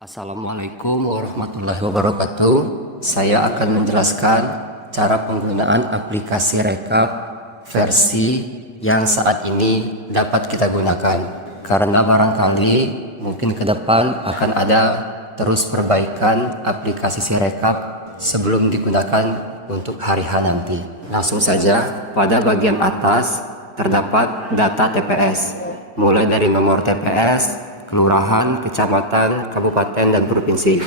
Assalamualaikum warahmatullahi wabarakatuh. Saya akan menjelaskan cara penggunaan aplikasi Rekap versi yang saat ini dapat kita gunakan. Karena barangkali mungkin ke depan akan ada terus perbaikan aplikasi Sirekap sebelum digunakan untuk hari H nanti. Langsung saja, pada bagian atas terdapat data TPS, mulai dari nomor TPS, kelurahan, kecamatan, kabupaten, dan provinsi.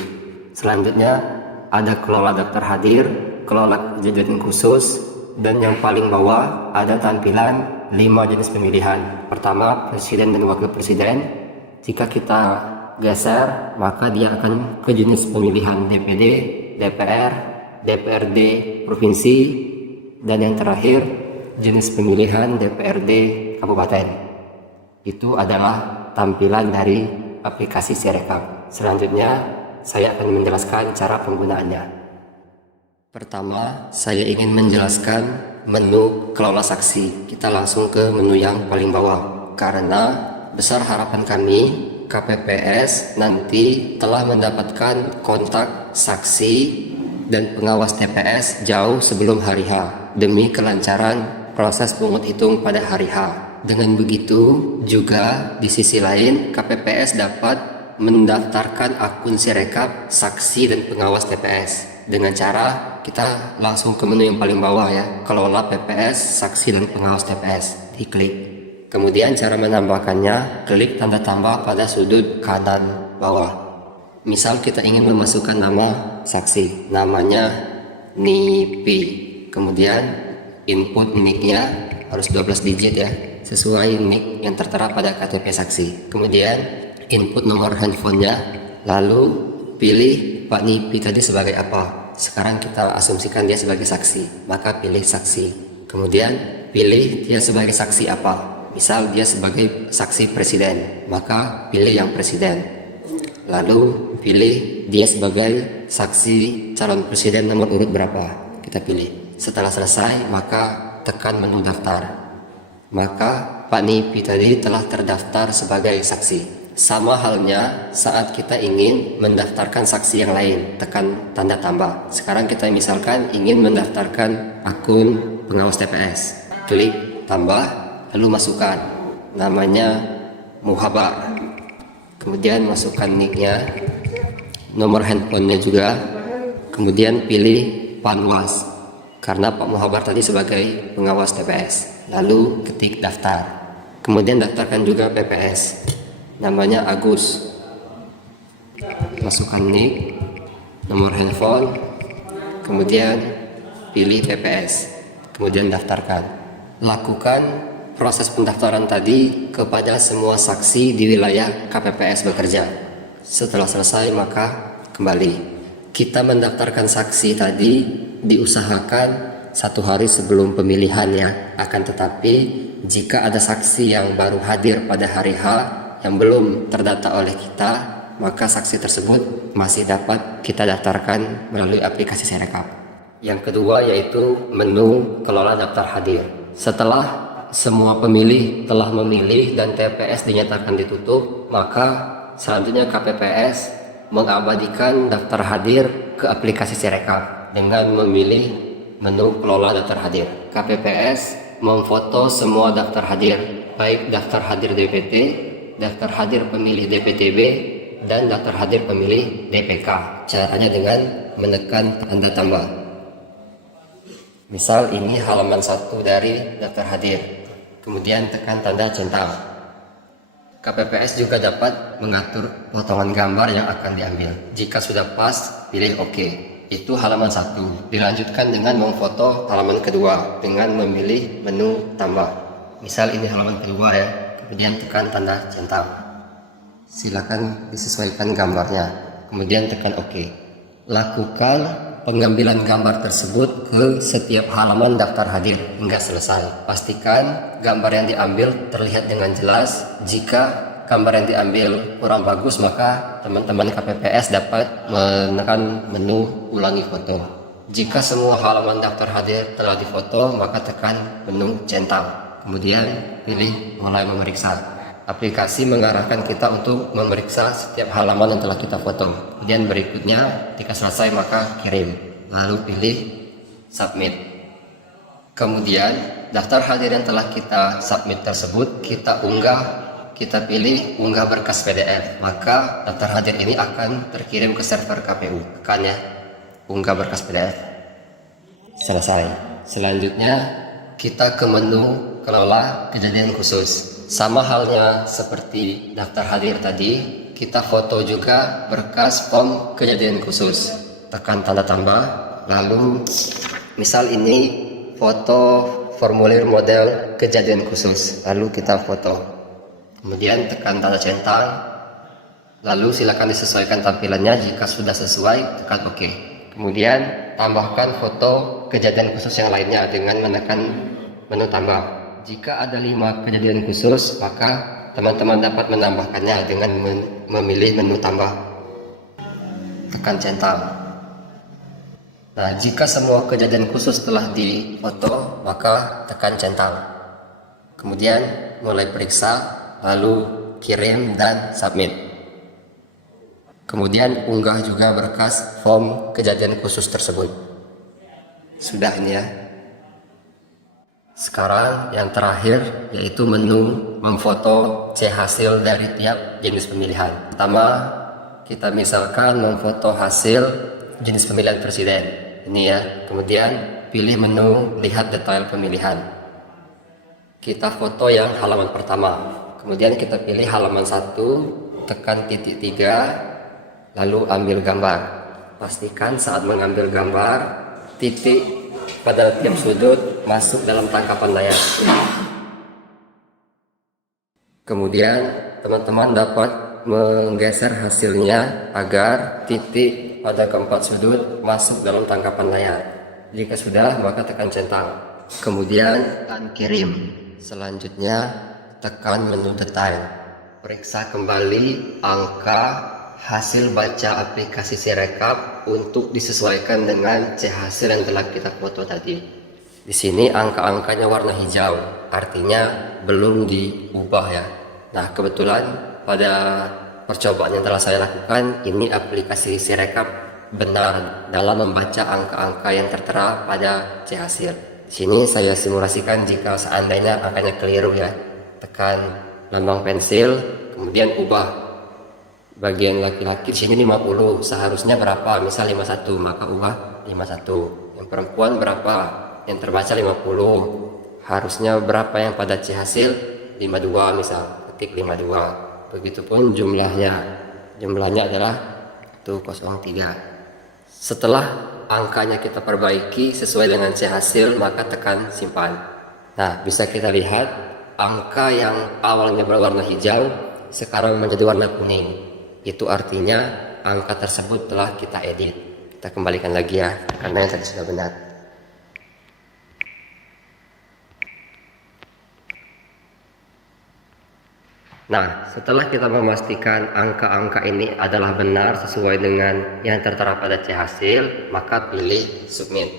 Selanjutnya ada kelola daftar hadir, kelola kejadian khusus, dan yang paling bawah ada tampilan 5 jenis pemilihan. Pertama, presiden dan wakil presiden. Jika kita geser, maka dia akan ke jenis pemilihan DPD, DPR, DPRD provinsi, dan yang terakhir jenis pemilihan DPRD kabupaten. Itu adalah tampilan dari aplikasi Sirekap. Selanjutnya saya akan menjelaskan cara penggunaannya. Pertama, saya ingin menjelaskan menu kelola saksi. Kita langsung ke menu yang paling bawah, karena besar harapan kami KPPS nanti telah mendapatkan kontak saksi dan pengawas TPS jauh sebelum hari H, demi kelancaran proses pungut hitung pada hari H. Dengan begitu juga di sisi lain KPPS dapat mendaftarkan akun Sirekap saksi dan pengawas TPS dengan cara kita langsung ke menu yang paling bawah ya, kelola PPS saksi dan pengawas TPS, diklik. Kemudian cara menambahkannya, klik tanda tambah pada sudut kanan bawah. Misal kita ingin memasukkan nama saksi, namanya Nipi, kemudian input nicknya harus 12 digit ya, sesuai nick yang tertera pada KTP saksi. Kemudian input nomor handphonenya, lalu pilih Pak Nipi tadi sebagai apa. Sekarang kita asumsikan dia sebagai saksi, maka pilih saksi. Kemudian pilih dia sebagai saksi apa. Misal dia sebagai saksi presiden, maka pilih yang presiden. Lalu pilih dia sebagai saksi calon presiden nomor urut berapa, kita pilih. Setelah selesai maka tekan menu daftar. Maka Pak Nipi tadi telah terdaftar sebagai saksi. Sama halnya saat kita ingin mendaftarkan saksi yang lain, tekan tanda tambah. Sekarang kita misalkan ingin mendaftarkan akun pengawas TPS, klik tambah, lalu masukkan namanya Muhabar, kemudian masukkan nicknya, nomor handphonenya juga, kemudian pilih Panwas karena Pak Muhabar tadi sebagai pengawas TPS. Lalu ketik daftar, kemudian daftarkan juga PPS, namanya Agus, masukkan nick, nomor handphone, kemudian pilih PPS, kemudian daftarkan. Lakukan proses pendaftaran tadi kepada semua saksi di wilayah KPPS bekerja. Setelah selesai maka kembali. Kita mendaftarkan saksi tadi diusahakan 1 hari sebelum pemilihannya. Akan tetapi jika ada saksi yang baru hadir pada hari H yang belum terdata oleh kita, maka saksi tersebut masih dapat kita daftarkan melalui aplikasi Sirekap. Yang kedua yaitu menu kelola daftar hadir. Setelah semua pemilih telah memilih dan TPS dinyatakan ditutup, maka selanjutnya KPPS mengabadikan daftar hadir ke aplikasi Sirekap dengan memilih menu kelola daftar hadir. KPPS memfoto semua daftar hadir, baik daftar hadir DPT, daftar hadir pemilih DPTB, dan daftar hadir pemilih DPK. Caranya dengan menekan tanda tambah. Misal ini halaman 1 dari daftar hadir, kemudian tekan tanda centang. KPPS juga dapat mengatur potongan gambar yang akan diambil. Jika sudah pas, pilih OK. Itu halaman 1. Dilanjutkan dengan memfoto halaman kedua dengan memilih menu tambah. Misal ini halaman kedua ya, kemudian tekan tanda centang. Silakan disesuaikan gambarnya, kemudian tekan OK. Lakukan pengambilan gambar tersebut ke setiap halaman daftar hadir hingga selesai. Pastikan gambar yang diambil terlihat dengan jelas. Jika gambar yang diambil kurang bagus, maka teman-teman KPPS dapat menekan menu ulangi foto. Jika semua halaman daftar hadir telah difoto, maka tekan menu centang, kemudian pilih mulai memeriksa. aplikasi mengarahkan kita untuk memeriksa setiap halaman yang telah kita foto. Kemudian berikutnya jika selesai maka kirim, lalu pilih submit. Kemudian daftar hadir yang telah kita submit tersebut kita unggah, kita pilih unggah berkas PDF, maka daftar hadir ini akan terkirim ke server KPU. Tekan ya, unggah berkas PDF. Selesai. Selanjutnya kita ke menu kelola kejadian khusus. Sama halnya seperti daftar hadir tadi, kita foto juga berkas form kejadian khusus. Tekan tanda tambah, lalu misal ini foto formulir model kejadian khusus, lalu kita foto. Kemudian tekan tanda centang, lalu silakan disesuaikan tampilannya. Jika sudah sesuai, tekan OK. Kemudian tambahkan foto kejadian khusus yang lainnya dengan menekan menu tambah. Jika ada 5 kejadian khusus, maka teman-teman dapat menambahkannya dengan memilih menu tambah. Tekan centang. Nah, jika semua kejadian khusus telah difoto, maka tekan centang. Kemudian mulai periksa, lalu kirim dan submit. Kemudian unggah juga berkas form kejadian khusus tersebut. Sudah ini ya. Sekarang yang terakhir yaitu menu memfoto C hasil dari tiap jenis pemilihan. Pertama, kita misalkan memfoto hasil jenis pemilihan presiden. Ini ya. Kemudian pilih menu lihat detail pemilihan. Kita foto yang halaman pertama. Kemudian kita pilih halaman 1, tekan titik 3, lalu ambil gambar. Pastikan saat mengambil gambar titik pada tiap sudut masuk dalam tangkapan layar. Kemudian teman-teman dapat menggeser hasilnya agar titik pada keempat sudut masuk dalam tangkapan layar. Jika sudah, maka tekan centang. Kemudian tekan kirim. Selanjutnya tekan menu detail. Periksa kembali angka hasil baca aplikasi Sirekap untuk disesuaikan dengan C hasil yang telah kita foto tadi. Di sini angka-angkanya warna hijau, artinya belum diubah ya. Nah, kebetulan pada percobaan yang telah saya lakukan, ini aplikasi Sirekap benar dalam membaca angka-angka yang tertera pada C hasil. Di sini saya simulasikan jika seandainya angkanya keliru ya. Tekan lambang pensil, kemudian ubah. Bagian laki-laki di sini 50, seharusnya berapa? Misal 51, maka ubah 51. Yang perempuan berapa? Yang terbaca 50. Harusnya berapa yang pada C hasil? 52 misal, ketik 52. Begitupun jumlahnya. Jumlahnya adalah 103. Setelah angkanya kita perbaiki sesuai dengan C hasil, maka tekan simpan. Nah, bisa kita lihat angka yang awalnya berwarna hijau sekarang menjadi warna kuning. Itu artinya angka tersebut telah kita edit. Kita kembalikan lagi ya, karena yang tadi sudah benar. Nah, setelah kita memastikan angka-angka ini adalah benar sesuai dengan yang tertera pada C hasil, maka pilih submit.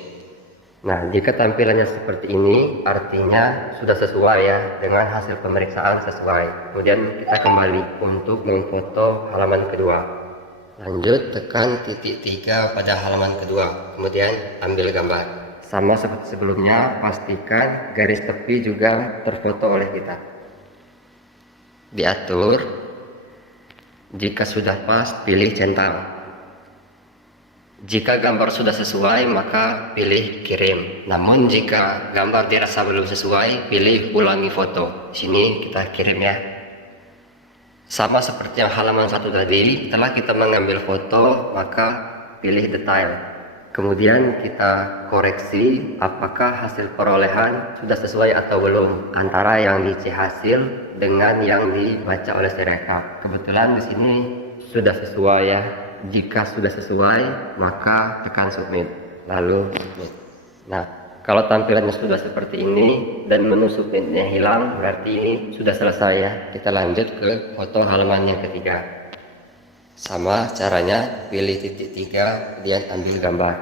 Nah, jika tampilannya seperti ini, artinya sudah sesuai ya dengan hasil pemeriksaan sesuai. Kemudian kita kembali untuk memfoto halaman kedua. Lanjut, tekan titik 3 pada halaman kedua. Kemudian ambil gambar. Sama seperti sebelumnya, pastikan garis tepi juga terfoto oleh kita. Diatur. Jika sudah pas, pilih centang. Jika gambar sudah sesuai, maka pilih kirim. Namun jika gambar dirasa belum sesuai, pilih ulangi foto. Sini kita kirim ya. Sama seperti yang halaman 1 tadi, setelah kita mengambil foto, maka pilih detail. Kemudian kita koreksi apakah hasil perolehan sudah sesuai atau belum antara yang di C hasil dengan yang dibaca oleh Sirekap. Kebetulan di sini sudah sesuai ya. Jika sudah sesuai, maka tekan submit, lalu submit. Nah, kalau tampilannya sudah seperti ini dan menu submitnya hilang, berarti ini sudah selesai ya. Kita lanjut ke foto halaman yang ketiga. Sama caranya, pilih titik 3, kemudian ambil gambar.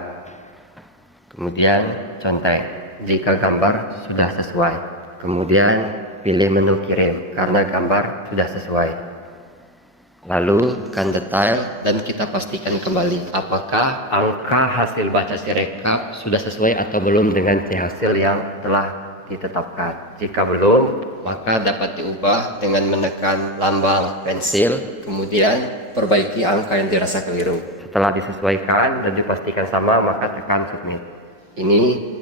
Kemudian contek jika gambar sudah sesuai. Kemudian pilih menu kirim karena gambar sudah sesuai. Lalu tekan detail dan kita pastikan kembali apakah angka hasil baca Sirekap sudah sesuai atau belum dengan hasil yang telah ditetapkan. Jika belum, maka dapat diubah dengan menekan lambang pensil, kemudian perbaiki angka yang dirasa keliru. Setelah disesuaikan dan dipastikan sama, maka tekan submit. Ini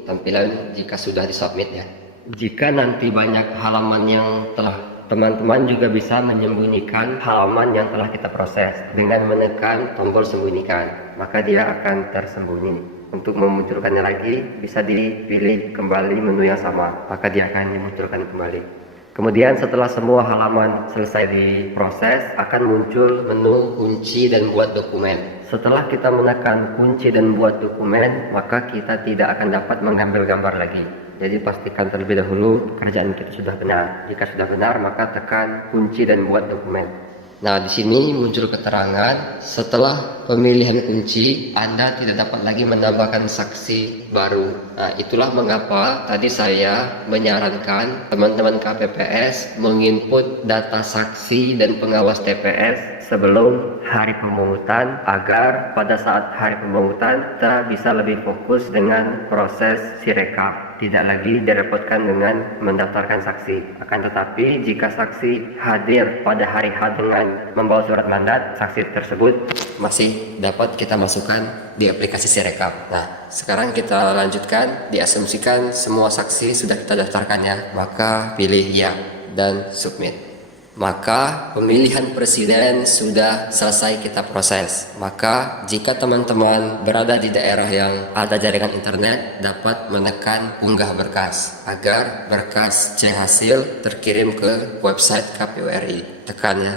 tampilan jika sudah disubmit ya. Jika nanti banyak halaman yang telah, teman-teman juga bisa menyembunyikan halaman yang telah kita proses dengan menekan tombol sembunyikan, maka dia akan tersembunyi. Untuk memunculkannya lagi bisa dipilih kembali menu yang sama, maka dia akan dimunculkan kembali. Kemudian setelah semua halaman selesai diproses, akan muncul menu kunci dan buat dokumen. Setelah kita menekan kunci dan buat dokumen, maka kita tidak akan dapat mengambil gambar lagi. Jadi pastikan terlebih dahulu pekerjaan kita sudah benar. Jika sudah benar, maka tekan kunci dan buat dokumen. Nah, di sini muncul keterangan setelah pemilihan kunci, Anda tidak dapat lagi menambahkan saksi baru. Nah, itulah mengapa tadi saya menyarankan teman-teman KPPS menginput data saksi dan pengawas TPS sebelum hari pemungutan, agar pada saat hari pemungutan kita bisa lebih fokus dengan proses Sirekap, tidak lagi direpotkan dengan mendaftarkan saksi. Akan tetapi jika saksi hadir pada hari H dengan membawa surat mandat, saksi tersebut masih dapat kita masukkan di aplikasi Sirekap. Nah, sekarang kita lanjutkan. Diasumsikan semua saksi sudah kita daftarkan ya, maka pilih ya dan submit. Maka pemilihan presiden sudah selesai kita proses. Maka jika teman-teman berada di daerah yang ada jaringan internet, dapat menekan unggah berkas agar berkas C hasil terkirim ke website KPU RI. Tekan ya.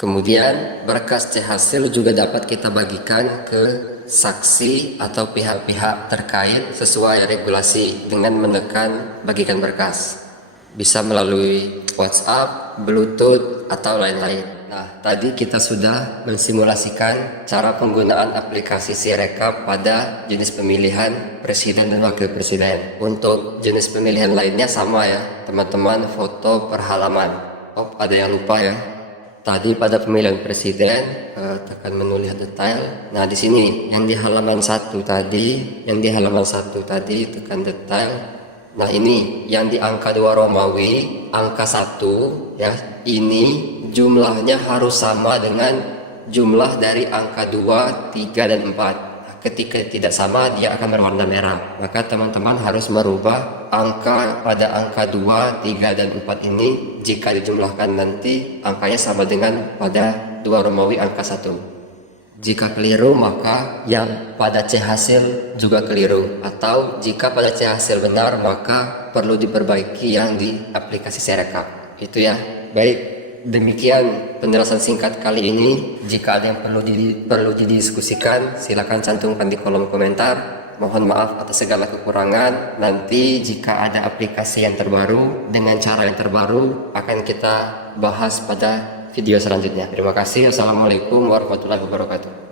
Kemudian berkas C hasil juga dapat kita bagikan ke saksi atau pihak-pihak terkait sesuai regulasi dengan menekan bagikan berkas. Bisa melalui WhatsApp, Bluetooth, atau lain-lain. Nah, tadi kita sudah mensimulasikan cara penggunaan aplikasi Sirekap pada jenis pemilihan presiden dan wakil presiden. Untuk jenis pemilihan lainnya sama ya, teman-teman, foto per halaman. Oh, ada yang lupa ya. Tadi pada pemilihan presiden, tekan menu lihat detail. Nah, di sini yang di halaman 1 tadi, tekan detail. Nah, ini yang di angka 2 Romawi, angka 1 ya, ini jumlahnya harus sama dengan jumlah dari angka 2, 3, dan 4. Ketika tidak sama, dia akan berwarna merah. Maka teman-teman harus merubah angka pada angka 2, 3, dan 4 ini. Jika dijumlahkan nanti angkanya sama dengan pada 2 Romawi angka 1. Jika keliru, maka yang pada C hasil juga keliru. Atau jika pada C hasil benar, maka perlu diperbaiki yang di aplikasi Sirekap. Itu ya. Baik, demikian penjelasan singkat kali ini. Jika ada yang perlu didiskusikan, silakan cantumkan di kolom komentar. Mohon maaf atas segala kekurangan. Nanti jika ada aplikasi yang terbaru dengan cara yang terbaru, akan kita bahas pada video selanjutnya. Terima kasih. Assalamualaikum warahmatullahi wabarakatuh.